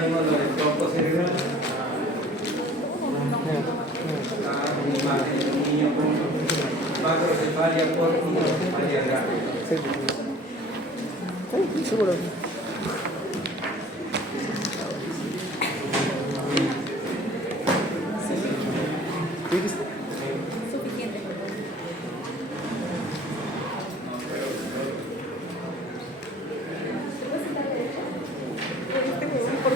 vimos lo del tronco cerebral. Una imagen de un niño con macrocefalia por hidrocefalia grave. Sí, seguro. Suficiente. ¿Por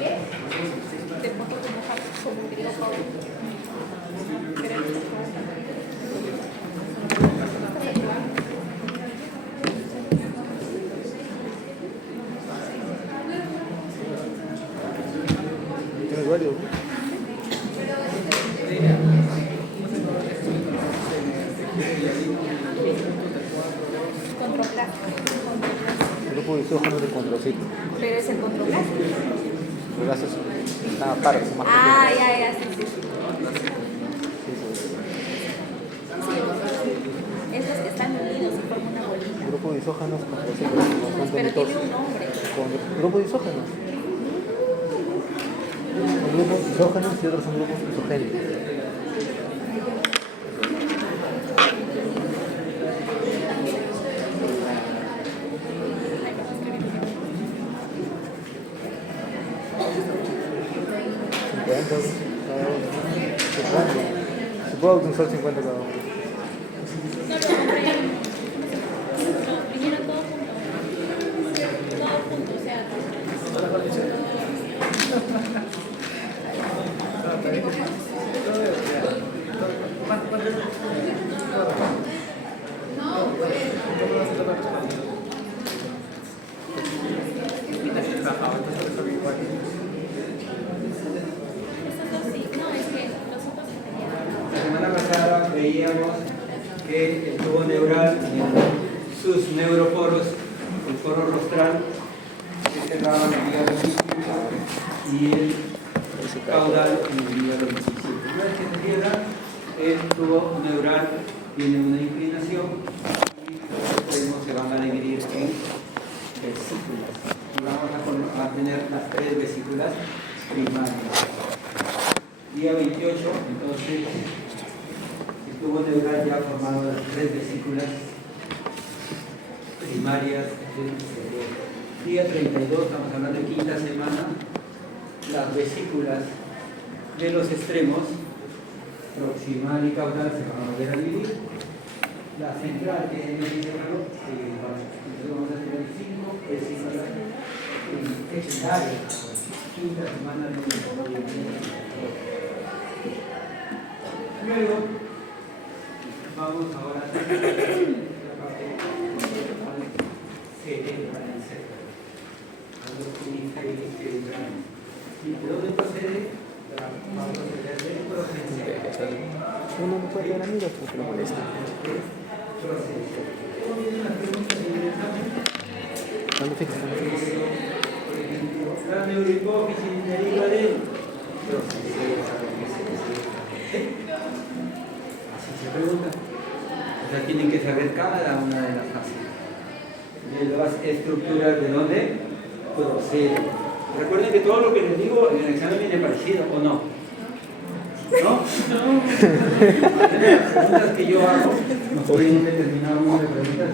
qué? Te pongo como un griego. Tienes varios, ¿no? Grupo de isógenos de condrocito. Pero es el controlado. Los gases están aparte, más Ah, ya, sí. Esos que están unidos y forman una bolita. grupo de isógenos condrocitos. No son Pero tiene mitos. un nombre. Grupo de isógenos. Son grupos isógenos y otros son grupos isogénicos. Supongo que un sol 50 cada uno. No lo compré. Vinieron todos juntos. Todos juntos, o sea. La semana pasada veíamos que el tubo neural tiene sus neuroporos, el foro rostral que cerraban el hígado y el caudal en el hígado. Una vez que se cierra, el tubo neural tiene una inclinación y los extremos se van a dividir en vesículas. Y vamos a tener las 3 vesículas primarias. Día 28, entonces, el tubo neural ya ha formado las 3 vesículas primarias del cerebro. Día 32, estamos hablando de quinta semana, las vesículas de los extremos, proximal y caudal, se van a volver a dividir. La central, que es el encéfalo, entonces vamos a tener 5 vesículas secundarias. Quinta semana de luego vamos ahora a la parte cerebral, algo cerebral. ¿De dónde procede? Vamos a proceder del proceso. Uno no puede tener amigos porque lo molesta. Proceso. ¿Cómo vienen las preguntas en el examen? ¿Cuándo fijas? Por ejemplo, la neurohipófisis deriva del proceso. Así se pregunta. O sea, tienen que saber cada una de las fases. De las estructuras de dónde procede. Recuerden que todo lo que les digo en el examen viene parecido, ¿o no? ¿No? Las preguntas que yo hago nos ponen un determinado número de preguntas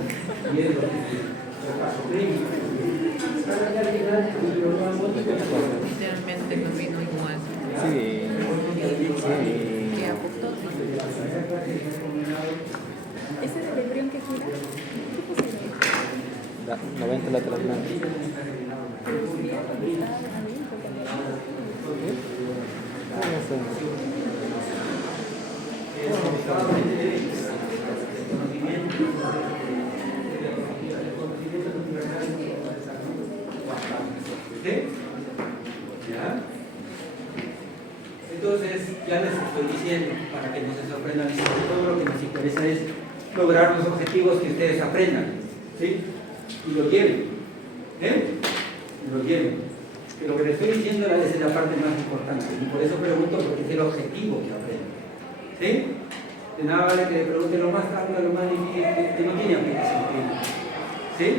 y es lo que paso clínico. Literalmente nos vino igual. Sí. Que apoptosis. ¿Ese del embrión que gira? ¿Qué posee? 90 lateralmente. ¿Ya? Entonces, ya les estoy diciendo, para que no se sorprendan, todo lo que nos interesa es lograr los objetivos que ustedes aprendan, ¿sí? Y lo lleven, lo lleven. Que lo que les estoy diciendo es la parte más importante, y por eso pregunto, porque es el objetivo que aprenden, ¿sí? De nada vale que le pregunte lo más tarde, lo más difícil, que no tiene aplicación clínica. ¿Sí?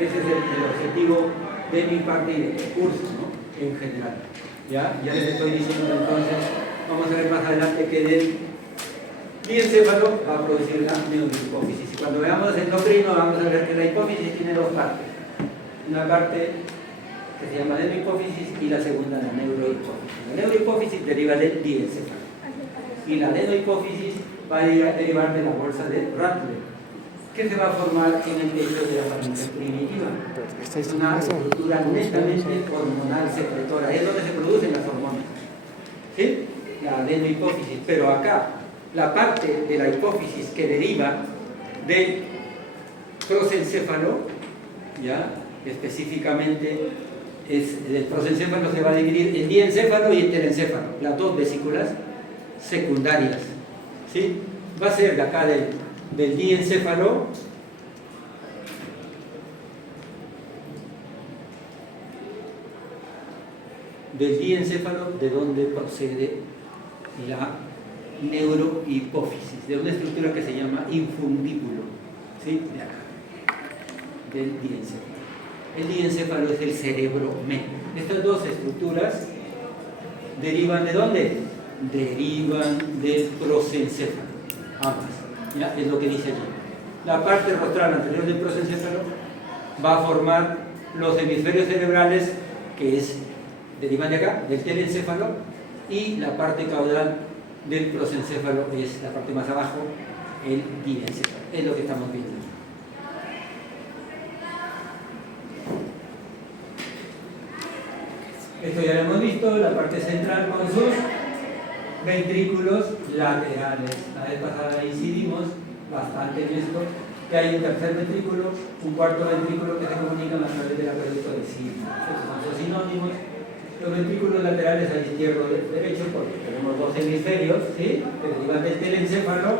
Ese es el objetivo de mi parte y de este curso, ¿no? En general. ¿Ya? Ya les estoy diciendo entonces, vamos a ver más adelante que del diencéfalo va a producir la neurohipófisis. Y cuando veamos el endocrino vamos a ver que la hipófisis tiene dos partes. Una parte que se llama adenohipófisis y la segunda la neurohipófisis. La neurohipófisis deriva del diencéfalo y la adenohipófisis va a derivar de la bolsa de Rattler, que se va a formar en el techo de la faringe primitiva. Es una estructura netamente hormonal secretora, es donde se producen las hormonas. ¿Sí? La adenohipófisis. Pero acá, la parte de la hipófisis que deriva del prosencéfalo, ¿ya? Específicamente, el prosencéfalo se va a dividir en diencéfalo y enterencéfalo, las dos vesículas secundarias. ¿Sí? Va a ser de acá del diencéfalo de donde procede la neurohipófisis, de una estructura que se llama infundíbulo, ¿sí? De acá, del diencéfalo. El diencéfalo es el cerebro medio. Estas dos estructuras derivan ¿de dónde? Derivan del prosencéfalo, ambas. ¿Ya? Es lo que dice allí. La parte rostral anterior del prosencéfalo va a formar los hemisferios cerebrales, que derivan de acá, del telencéfalo, y la parte caudal del prosencéfalo es la parte más abajo, el diencéfalo. Es lo que estamos viendo. Esto ya lo hemos visto, la parte central con sus ventrículos laterales. La vez pasada incidimos bastante en esto, que hay un tercer ventrículo, un cuarto ventrículo que se comunican a través del acueducto de Sigma. Estos son los sinónimos. Los ventrículos laterales al izquierdo y derecho, porque tenemos dos hemisferios, ¿sí? Que derivan del telencéfalo,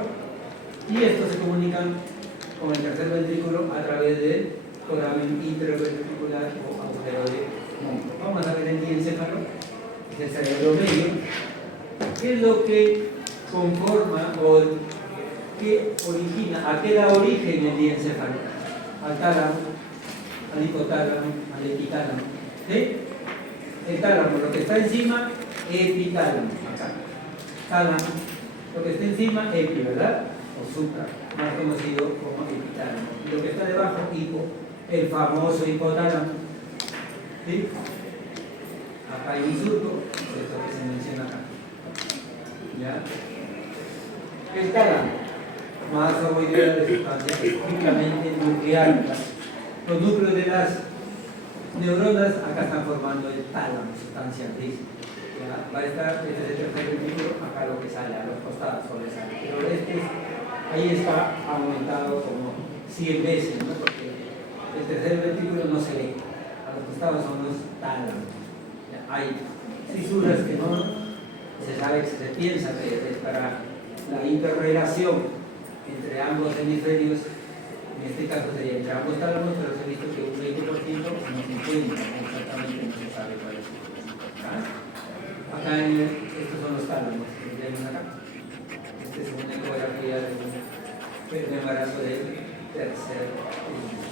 y estos se comunican con el tercer ventrículo a través del foramen interventricular o agujero de Monro. Vamos a ver el diencéfalo, que es el cerebro medio. ¿Qué es lo que conforma o que origina, a qué da origen el diencéfalo? Al tálamo, al hipotálamo, al epitálamo. ¿Sí? El tálamo, lo que está encima, epitálamo. Acá. Tálamo, lo que está encima, epi, ¿verdad? O supra, más conocido como epitálamo. Y lo que está debajo, hipo, el famoso hipotálamo. ¿Sí? Acá hay un surco, esto que se menciona acá. ¿Ya? El tálamo, masa ovoidea de sustancias típicamente nucleares. Los núcleos de las neuronas acá están formando el tálamo, sustancia gris. ¿Ya? Va a estar desde el tercer ventrículo acá lo que sale, a los costados sobresale. Pero ahí está aumentado como 100 veces, ¿no? Porque el tercer ventrículo no se ve, a los costados son los tálamos. ¿Ya? Hay fisuras que no se sabe, que se piensa que es para la interrelación entre ambos hemisferios. En este caso sería entre ambos tálamos, pero se ha visto que un 20% no se encuentra exactamente, no se sabe cuál es. Acá estos son los tálamos que tenemos acá. Esta es una ecografía de un embarazo del tercer hijo.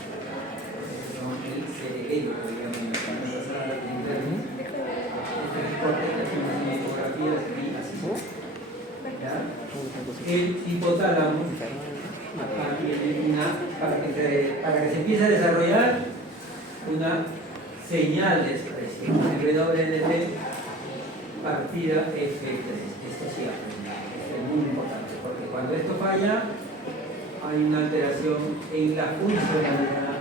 Estos son el cerebelo, digamos, en la cámara pasada de internet. Este reporte que hacemos en ecografías y así. ¿Ya? El hipotálamo acá tiene para que se empiece a desarrollar una señal de expresión, WNT partida F3. Esto sí es muy importante, porque cuando esto falla hay una alteración en la funcionalidad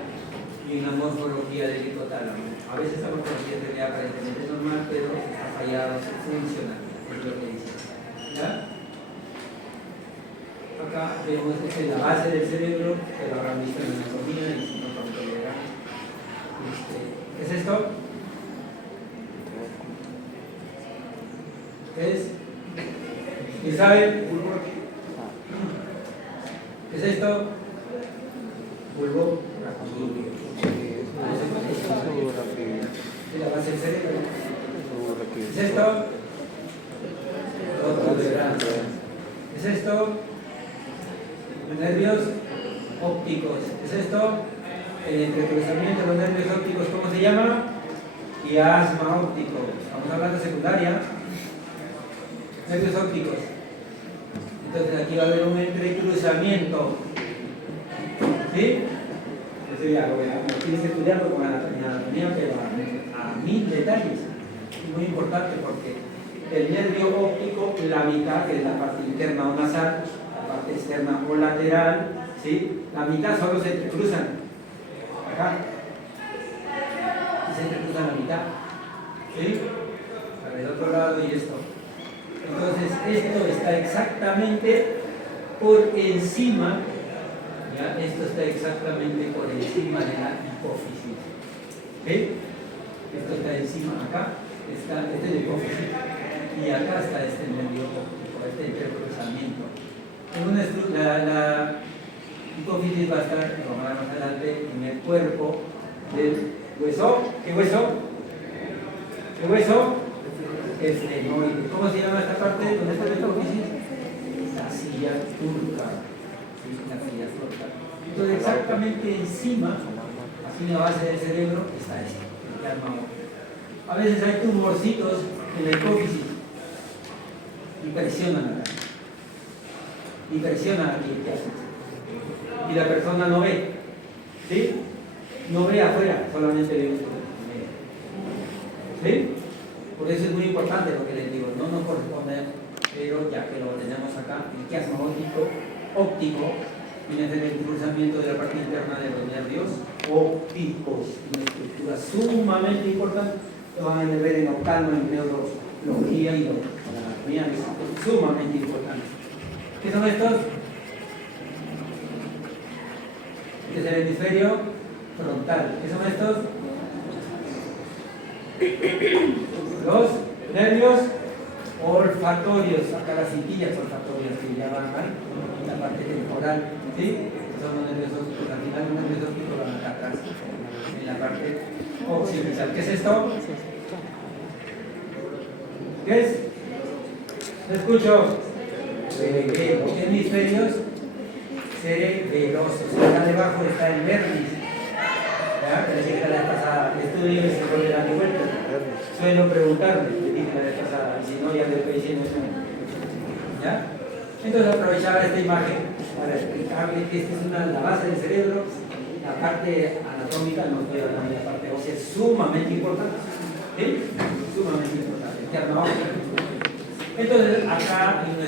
y en la morfología del hipotálamo. A veces la morfología se ve aparentemente normal, pero está fallado su funcionalidad, es lo que dice. ¿Ya? Acá vemos esta es la base del cerebro, que lo habrán visto en la anatomía y si no, pronto lo verán. ¿Qué es esto? ¿Qué es? ¿Quién sabe? ¿Qué es esto? Bulbo raquídeo. Es la base del cerebro. ¿Qué es esto? Protuberancia. ¿Qué es esto? Nervios ópticos. ¿Es esto? el entrecruzamiento de los nervios ópticos, ¿cómo se llama? Quiasma óptico. Estamos hablando de secundaria. Nervios ópticos. Entonces aquí va a haber un entrecruzamiento. ¿Sí? Eso ya lo tienes que estudiarlo con anatomía, pero a 1000 detalles. Es muy importante porque el nervio óptico, la mitad, que es la parte interna o nasal, la parte externa o lateral, ¿sí? La mitad solo se entrecruzan. Acá. Y se entrecruzan la mitad. ¿Sí? Para el otro lado y esto. Entonces, esto está exactamente por encima, ¿ya? Esto está exactamente por encima de la hipófisis. ¿Sí? Esto está encima, acá está este de hipófisis y acá está este nervio óptico, este entrecruzamiento. La hipófisis va a estar, como más adelante, en el cuerpo del hueso. ¿Qué hueso? ¿Qué hueso? Esfenoide. ¿Cómo se llama esta parte donde está la hipófisis? La silla turca. ¿Sí? La silla turca. Entonces, exactamente encima, así en la base del cerebro, está esto, el quiasma óptico. A veces hay tumorcitos en la hipófisis y presionan acá. Y presionan aquí el quiasma. Y la persona no ve. ¿Sí? No ve afuera, solamente ve usted. ¿Sí? Por eso es muy importante lo que les digo, no nos corresponde, pero ya que lo tenemos acá, el quiasma óptico viene a ser el cruzamiento de la parte interna de los nervios ópticos, una estructura sumamente importante, lo van a ver en oftalmo, en neurología y en anatomía, es sumamente importante. ¿Qué son estos? Este es el hemisferio frontal. ¿Qué son estos? Los nervios olfatorios, acá las cintillas olfatorias que ya van ahí, la parte temporal, ¿sí? Son los nervios ópticos, al final los nervios ópticos van acá atrás, en la parte occipital. ¿Qué es esto? ¿Qué es? No escucho. ¿Qué hemisferios? Cerebelosos. Acá debajo está el vértice. ¿Ya? Que le dije la vez pasada, estudio y se vuelve a mi vuelta. Suelo preguntarle, le dije la vez pasada, si no ya le estoy diciendo eso. ¿Ya? Entonces aprovechaba esta imagen para explicarle que esta es la base del cerebro, la parte anatómica, no estoy hablando de la parte ósea, es sumamente importante. ¿Sí? Sumamente importante. Entonces acá en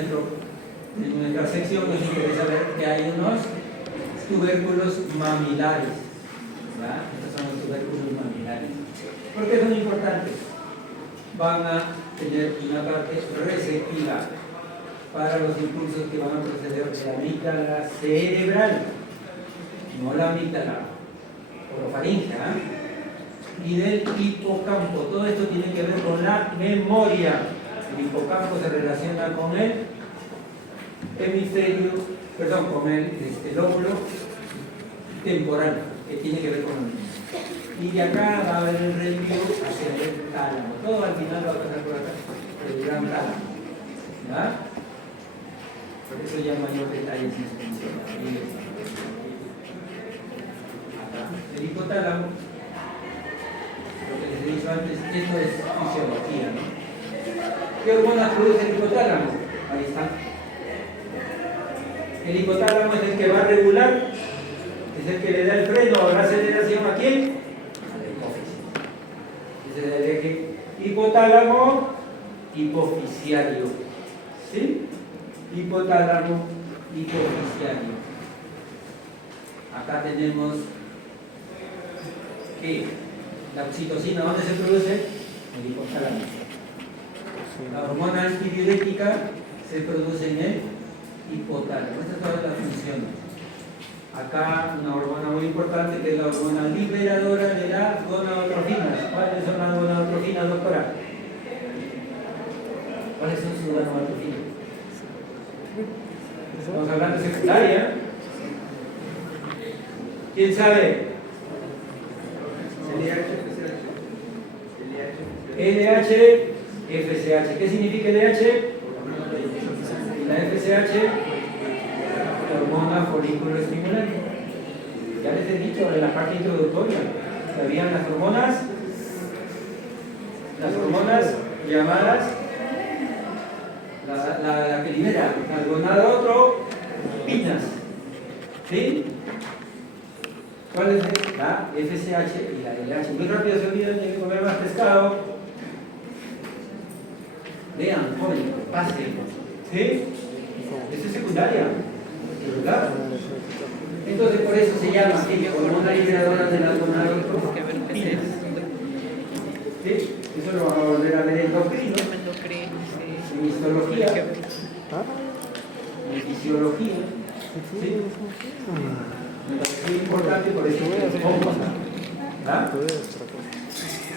nuestra sección nos interesa ver que hay unos tubérculos mamilares. ¿Ya? Estos son los tubérculos mamilares. ¿Por qué son importantes? Van a tener una parte receptiva para los impulsos que van a proceder de la amígdala cerebral, no la amígdala orofaringea, y del hipocampo. Todo esto tiene que ver con la memoria. El hipocampo se relaciona con el hemisferio, perdón, con el lóbulo temporal, que tiene que ver con la memoria. Y de acá va a haber el reenvío hacia el tálamo. Todo al final va a pasar por acá, el gran tálamo. ¿Ya? Por eso ya mayor detalle se menciona. Acá, el hipotálamo, lo que les he dicho antes, esto es fisiología, ¿no? ¿Qué hormonas produce el hipotálamo? Ahí está. El hipotálamo es el que va a regular, es el que le da el freno o la aceleración a quién? A la hipófisis. Ese es el eje hipotálamo hipofisiario. ¿Sí? Hipotálamo hipofisiario. Acá tenemos que la oxitocina, ¿dónde se produce? En el hipotálamo. La hormona antidiurética se produce en el hipotálamo. Estas son todas las funciones. Acá una hormona muy importante que es la hormona liberadora de las gonadotrofinas. ¿Cuáles son las gonadotrofinas, doctora? ¿Cuáles son sus gonadotrofinas? Estamos hablando de secundaria. ¿Quién sabe? LH, FSH. ¿Qué significa LH? La FSH, la hormona folículo estimulante. Ya les he dicho en la parte introductoria que habían las hormonas llamadas la primera, la gonadotropinas. ¿Sí? ¿Cuál es? La FSH y la LH. Muy rápido se olvidan de comer más pescado. Vean, joven, pase. ¿Sí? Eso es secundaria, ¿verdad? Entonces por eso se llama hormona liberadora de la gonadotropinas. ¿Sí? Eso lo vamos a volver a ver en endocrino, en histología, en fisiología. ¿Sí? Es muy importante por eso que es hormona. ¿Ah?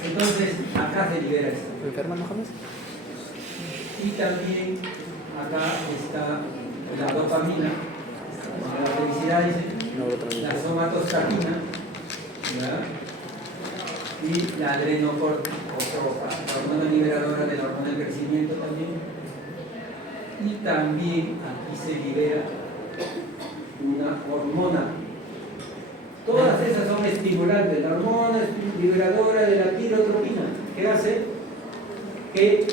Entonces, acá se libera esto. ¿Enferma no jamás? Y también acá está la dopamina, la felicidad, dice, la somatostatina, ¿verdad? Y la adrenocorticotropa, la hormona liberadora de la hormona del crecimiento también. Y también aquí se libera una hormona. Todas esas son estimulantes. La hormona liberadora de la tirotropina, ¿qué hace? Que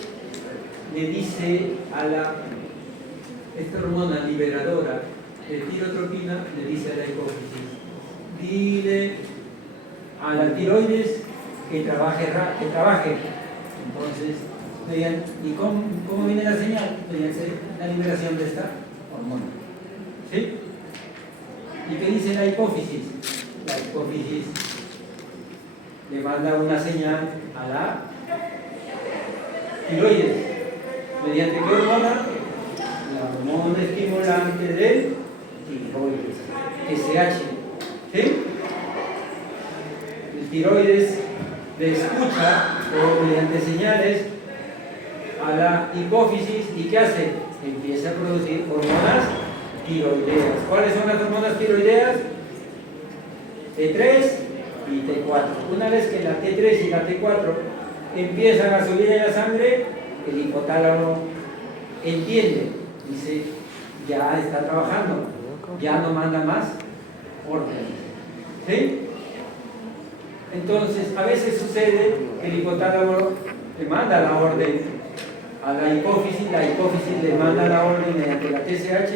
le dice a esta hormona liberadora de tirotropina, le dice a la hipófisis, dile a la tiroides que trabaje. Entonces, ¿y cómo viene la señal? Mediante la liberación de esta hormona. ¿Sí? ¿Y qué dice la hipófisis? La hipófisis le manda una señal a la tiroides. ¿Mediante qué hormona? La hormona estimulante del tiroides, SH. ¿Sí? El tiroides le escucha mediante señales a la hipófisis y ¿qué hace? Empieza a producir hormonas tiroideas. ¿Cuáles son las hormonas tiroideas? T3 y T4. Una vez que la T3 y la T4 empiezan a subir en la sangre, el hipotálamo entiende, dice, ya está trabajando, ya no manda más órdenes. ¿Sí? Entonces, a veces sucede que el hipotálamo le manda la orden a la hipófisis le manda la orden mediante la TSH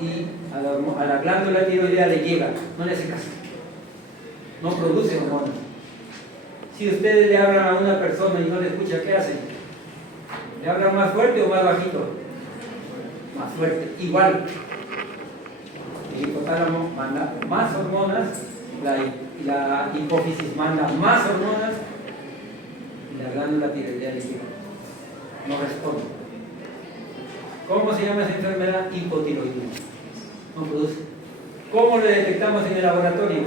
y a la glándula tiroidea le llega, no le hace caso, no produce hormonas. Si ustedes le hablan a una persona y no le escucha, ¿qué hacen? ¿Le hablan más fuerte o más bajito? Más fuerte, igual. El hipotálamo manda más hormonas, la hipófisis manda más hormonas y la glándula tiroidea le llega. No responde. ¿Cómo se llama esa enfermedad? Hipotiroidismo. No produce. ¿Cómo lo detectamos en el laboratorio?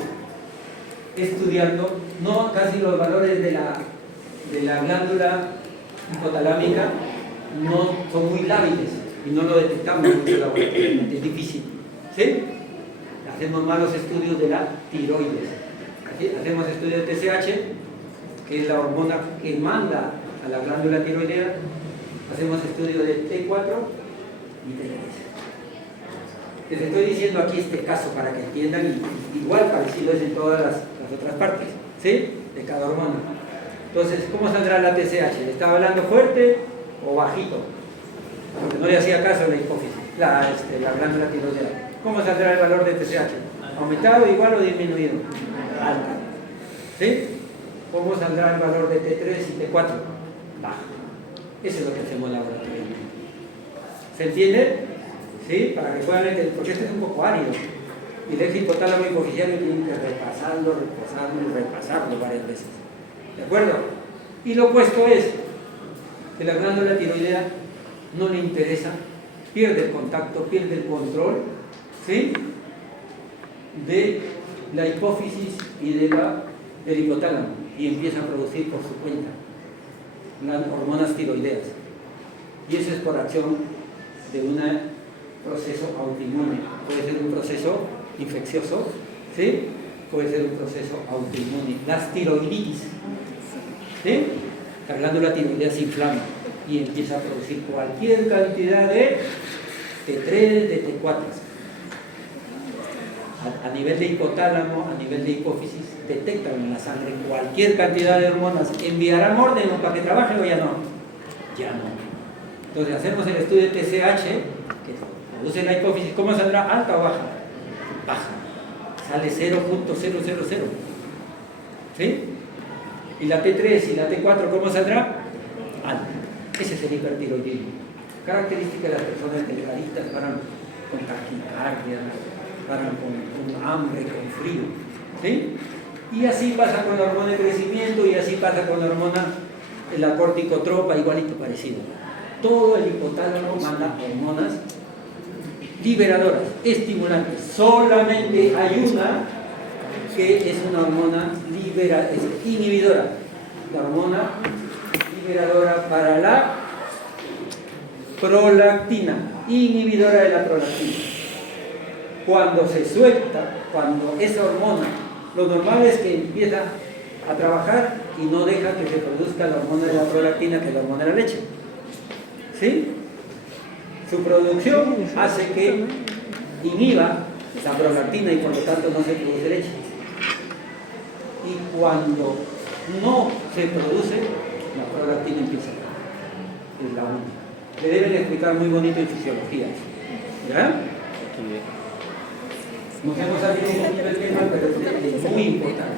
Estudiando, no casi los valores de la glándula hipotalámica no son muy lábiles y no lo detectamos en el laboratorio, es difícil. ¿Sí? Hacemos malos estudios de la tiroides. ¿Sí? Hacemos estudios de TSH, que es la hormona que manda a la glándula tiroidea. Hacemos estudios de T4 y T3. Les estoy diciendo aquí este caso para que entiendan, igual parecido es en todas las otras partes, ¿sí? De cada hormona. Entonces, ¿cómo saldrá la TSH? ¿Le estaba hablando fuerte o bajito? Porque no le hacía caso a la hipófisis, la glándula tiroidea. ¿Cómo saldrá el valor de TSH? ¿Aumentado, igual o disminuido? Alto. ¿Sí? ¿Cómo saldrá el valor de T3 y T4? Bajo. Eso es lo que hacemos laboratorialmente. ¿Se entiende? ¿Sí? Para que puedan entender, porque este es un poco árido. Y el eje hipotálamo hipoficiario tiene que repasarlo varias veces. ¿De acuerdo? Y lo opuesto es que la glándula tiroidea no le interesa, pierde el contacto, pierde el control, ¿sí? De la hipófisis y del hipotálamo y empieza a producir por su cuenta las hormonas tiroideas. Y eso es por acción de un proceso autoinmune. Puede ser un proceso infeccioso, ¿sí? Puede ser un proceso autoinmune. Las tiroiditis, ¿sí? La glándula tiroidea se inflama y empieza a producir cualquier cantidad de T3, de T4. a nivel de hipotálamo, a nivel de hipófisis, detectan en la sangre cualquier cantidad de hormonas. ¿Enviarán orden para que trabaje o ya no? Ya no. Entonces hacemos el estudio de TSH, que produce la hipófisis. ¿Cómo saldrá? ¿Alta o baja? Baja. Sale 0.000. ¿Sí? Y la T3 y la T4, ¿cómo saldrá? Alta. Ese es el hipertiroidismo. Característica de las personas delgaditas, paran con taquicardia, paran con hambre, con frío. ¿Sí? Y así pasa con la hormona de crecimiento y así pasa con la hormona, la corticotropa, igualito parecido. Todo el hipotálamo manda hormonas liberadoras, estimulantes. Solamente hay una que es una hormona es inhibidora. La hormona liberadora para la prolactina, inhibidora de la prolactina. Cuando se suelta, cuando esa hormona, lo normal es que empieza a trabajar y no deja que se produzca la hormona de la prolactina, que es la hormona de la leche. ¿Sí? Su producción hace que inhiba la prolactina y por lo tanto no se produce leche. Y cuando no se produce, la prolactina empieza. Es la única. Le deben explicar muy bonito en fisiología. ¿Ya? Nos hemos salido un poquito del tema, pero es muy importante.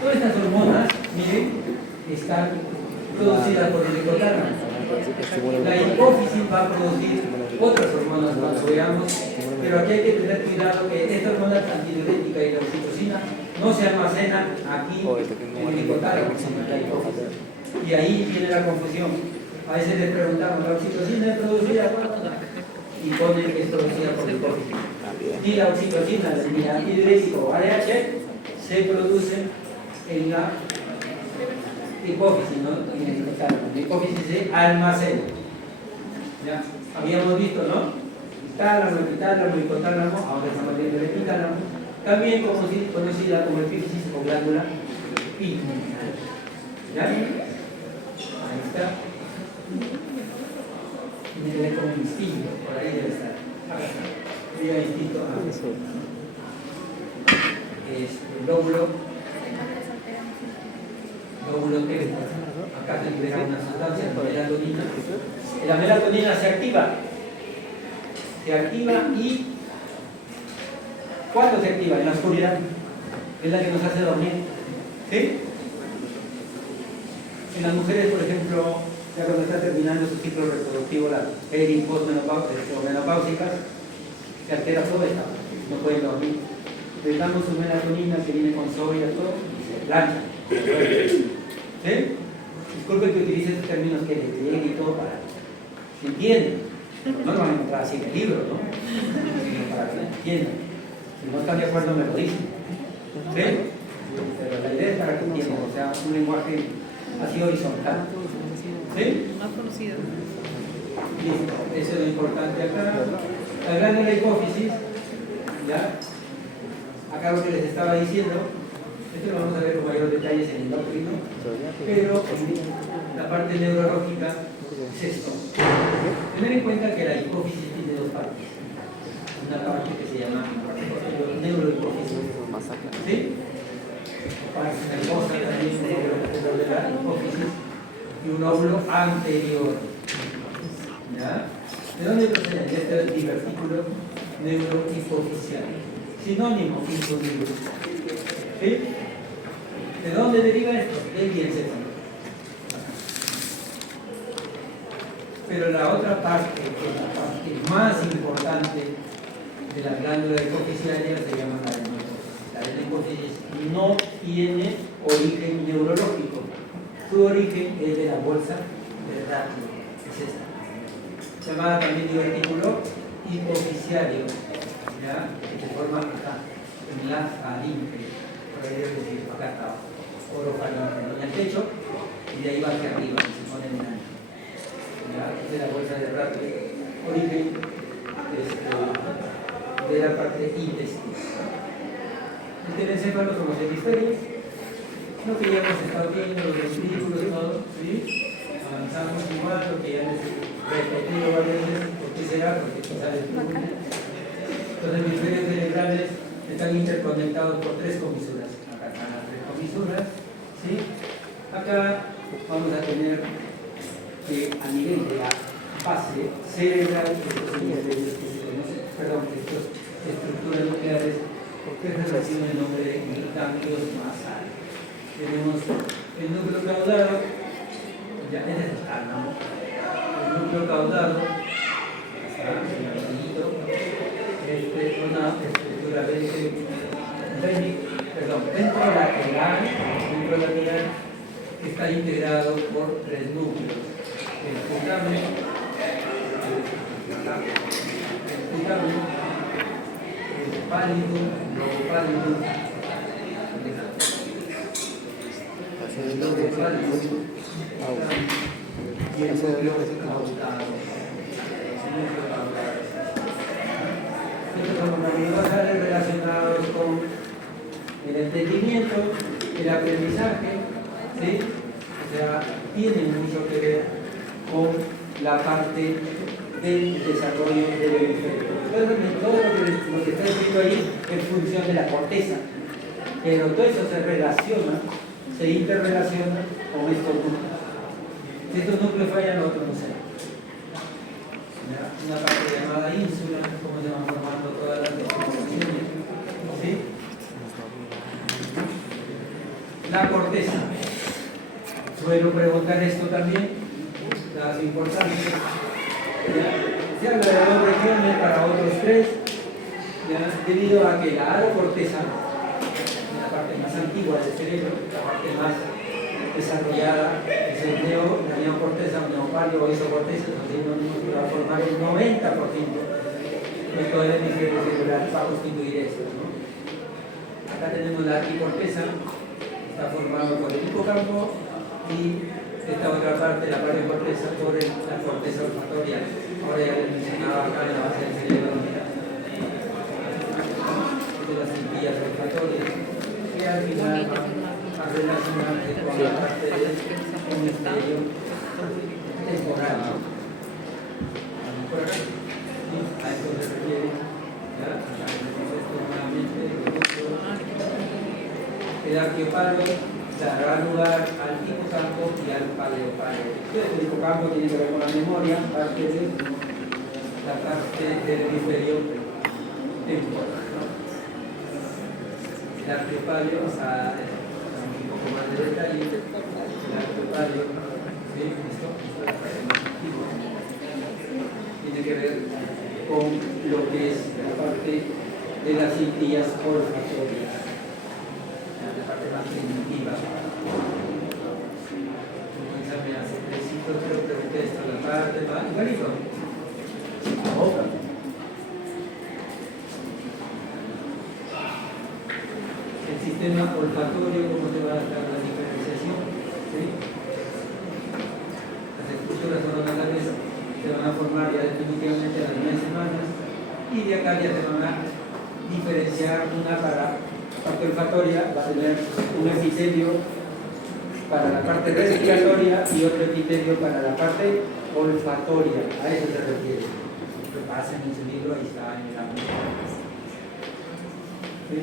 Todas estas hormonas, miren, están producidas por el hipotálamo. La hipófisis va a producir otras hormonas cuando veamos, pero aquí hay que tener cuidado que esta hormona antidiurética y la oxitocina no se almacenan aquí en el hipotálamo, sino en la hipófisis. Y ahí viene la confusión. A veces les preguntamos, ¿la oxitocina es producida por? Y ponen que es producida por la hipófisis. Y la oxitocina, el antidiurético ADH, se produce en la hipófisis, ¿no? En el hipotálamo. La hipófisis se almacena. ¿Ya? Habíamos visto, ¿no? Hipotálamo, hipotálamo, ahora estamos viendo el epitálamo, también conocida como epífisis o glándula pigmental. ¿Ya? Ahí está. Tiene que ver con un instinto, por ahí debe estar. Acá está. Sería instinto A. El lóbulo T. Acá se libera una sustancia, la melatonina. La melatonina se activa. Y ¿cuándo se activa? En la oscuridad. Es la que nos hace dormir. ¿Sí? En las mujeres, por ejemplo, ya cuando está terminando su ciclo reproductivo, la peri- o menopáusicas, se altera todo esto, no pueden dormir. Les damos su melatonina que viene con soya, todo, y se plancha. ¿Sí? Disculpen que utilice estos términos que les lleguen y todo para que entiendan. No lo van a encontrar así en el libro, ¿no? Sino para que entiendan. Si no están de acuerdo, me lo dicen. ¿Sí? Pero la idea es para que entiendan, o sea, un lenguaje así horizontal. ¿Sí? Más conocido. Listo, eso es lo importante acá. La glándula hipófisis, ¿ya? Acá lo que les estaba diciendo, esto lo vamos a ver con mayores detalles en el endocrino, pero la parte neurológica es esto. Tener en cuenta que la hipófisis tiene dos partes. Una parte que se llama neurohipófisis, ¿sí? Parte nervosa también, un óvulo de la hipófisis y un óvulo anterior. ¿Ya? ¿De dónde procede? De este divertículo neurohipofisial. Sinónimo, infundido. ¿Sí? ¿De dónde deriva esto? Del diencéfalo. Pero la otra parte, que es la parte más importante de la glándula hipofisiaria, se llama la adenopófisis. La adenopófisis no tiene origen neurológico. Su origen es de la bolsa de ratio. Es esta. Llamada también divertículo hipofisiario, ¿ya? Que se forma acá, en la faringe. Por ahí debe decir, acá está, orofaringe, en el techo, y de ahí va hacia arriba, y se pone en el ancho. De la bolsa de ratio, origen de la parte intestinal. El encéfalo son los hemisferios, lo que ya hemos estado viendo, los ventrículos y todo, ¿sí? Avanzamos igual, lo que ya les he repetido varias veces, ¿por qué será? Porque tú sabes tú. Los hemisferios del neuronales están interconectados por 3 comisuras. Acá están las 3 comisuras, ¿sí? Acá vamos a tener que a nivel de la base cerebral, estos hemisferios que se conocen, perdón, estas estructuras nucleares, que reciben el nombre de ganglios basales. Tenemos el núcleo caudado, ya es el tálamo, el núcleo caudado, una estructura ventrolateral que está integrado por 3 núcleos. El putamen, el pálido, y el núcleo caudado. Estos son los basales relacionados con el entendimiento, el aprendizaje, ¿sí? O sea, tienen mucho que ver con la parte del desarrollo del hemisferio. Todo lo que está escrito ahí es función de la corteza, pero todo eso se relaciona, se interrelaciona con estos núcleos. Si estos núcleos fallan, lo otro no se da. Una parte llamada ínsula, cómo se van formando todas las disposiciones, ¿sí? La corteza. Suelo preguntar esto también, las importantes. Se habla de 2 regiones para otros 3, debido a que la alocorteza, la parte más antigua del cerebro, la parte más desarrollada, es el la neocorteza, neopalio o isocorteza, donde uno va a formar el 90% de todo el hemisferio cerebral para constituir esto, ¿no? Acá tenemos la arquicorteza, está formado por el hipocampo, y esta otra parte, la pariocorteza, por la corteza olfatoria. Ahora ya les mencionaba acá en la base del cerebro, mira, de las cipillas olfatorias, que al final van a relacionarse con la parte del hemisferio temporal, ¿no? Por acá, ¿sí? A esto se refiere, ¿ya? Esto nuevamente, el arquiopalo dará lugar al hipocampo y al paleopalo. Entonces, el hipocampo tiene que ver con la memoria, parte de la parte del hemisferio temporal, ¿no? El arquiopalio, un poco más de detalle, el arquiopalio, ¿sí? Esto es la parte más antigua. Tiene que ver con lo que es la parte de las cipillas olfatorias, la parte más primitiva. Entonces, hace 3 ciclos creo que pregunté esto, la parte más igualito. La boca. El sistema olfatorio, cómo se va a dar la diferenciación, ¿sí? Las estructuras neuronales se van a formar ya definitivamente en las 9 semanas, y de acá ya se van a diferenciar una para parte olfatoria, va a tener un epitelio para la parte respiratoria y otro epitelio para la parte olfatoria. A eso se refiere. Lo pasen en su libro, ahí está en el ámbito. ¿Sí?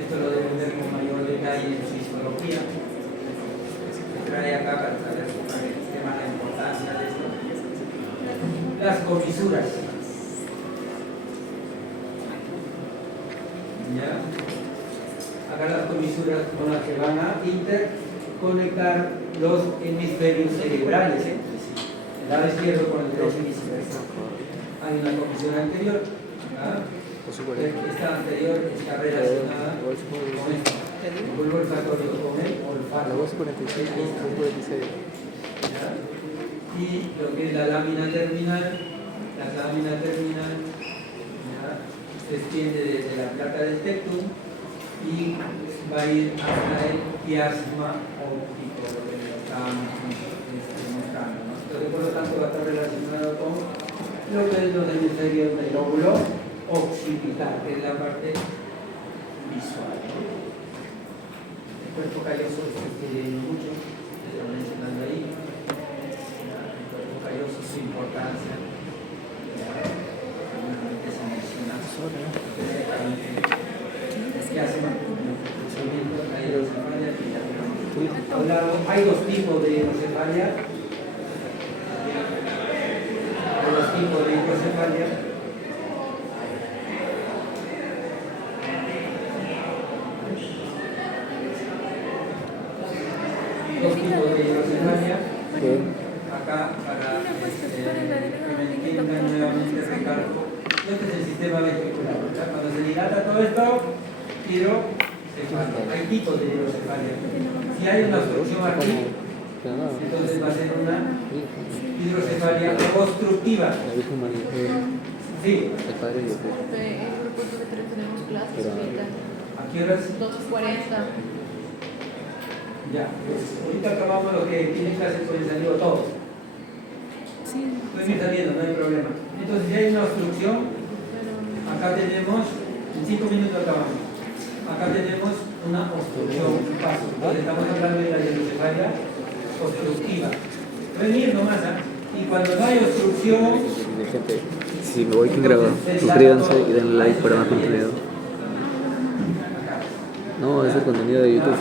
Esto lo deben ver con mayor detalle en su histología. Se trae acá para saber el tema de la importancia de esto. Las comisuras. ¿Ya? Acá las comisuras con las que van a interconectar los hemisferios cerebrales, ¿eh? El lado izquierdo con el derecho y viceversa. Hay una comisura anterior, ¿ah? Esta anterior está relacionada con esto, el bulbo olfatorio con el olfato. Y lo que es la lámina terminal, se extiende desde la placa del tectum y va a ir hasta el quiasma óptico, lo que estábamos mostrando, ¿no? Entonces, por lo tanto, va a estar relacionado con lo que es los hemisferios del lóbulo occipital, que es la parte visual, ¿no? El cuerpo calloso se quiere mucho, se está mencionando ahí. El cuerpo calloso, su importancia, se menciona. Hay dos tipos de hidrocefalia. Hay dos tipos de hidrocefalia. Dos tipos de hidrocefalia. Acá, para que me entiendan nuevamente, recalco. Este es el sistema vesicular, ¿verdad? Cuando se dilata todo esto, hidrocefalia. Hay tipos de hidrocefalia. Si hay una obstrucción aquí, entonces va a ser una hidrocefalia obstructiva. La Virgen María. Sí. El Padre Dios. El grupo de 3 tenemos clases ahorita. ¿A qué horas? 2:40. Ya, pues ahorita acabamos lo que tienen clases por el salido todos. Estoy bien saliendo, no hay problema. Entonces, si hay una obstrucción, acá tenemos, en 5 minutos acabamos. Acá tenemos una obstrucción, un paso. Entonces estamos hablando de la hidrocefalia obstructiva. Venir nomás, ¿ah? Y cuando no hay obstrucción, Gente, si me voy, ¿quién graba? Suscríbanse y denle like para más contenido. No, es el contenido de YouTube.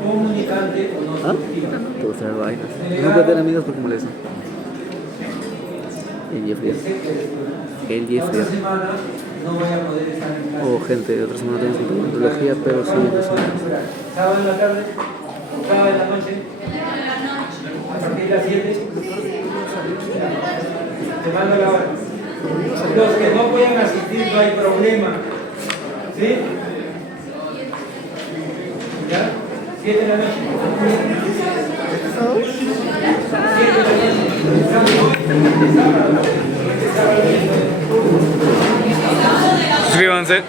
comunicante o no ¿Ah? obstructiva. Te gustarán vainas. No puedo tener amigos porque molesta. El Jeffrey. El La otra Jeffrey. semana no voy a poder estar en clase. O gente, otra semana tenemos ontología, pero sí, no sé. ¿Sábado en la tarde? ¿O sábado en la noche? ¿A partir de las 7? Te mando la hora. Los que no puedan asistir no hay problema. ¿Sí? ¿Ya? 7 de la noche. 7 de la noche. Sábado. Suscríbanse.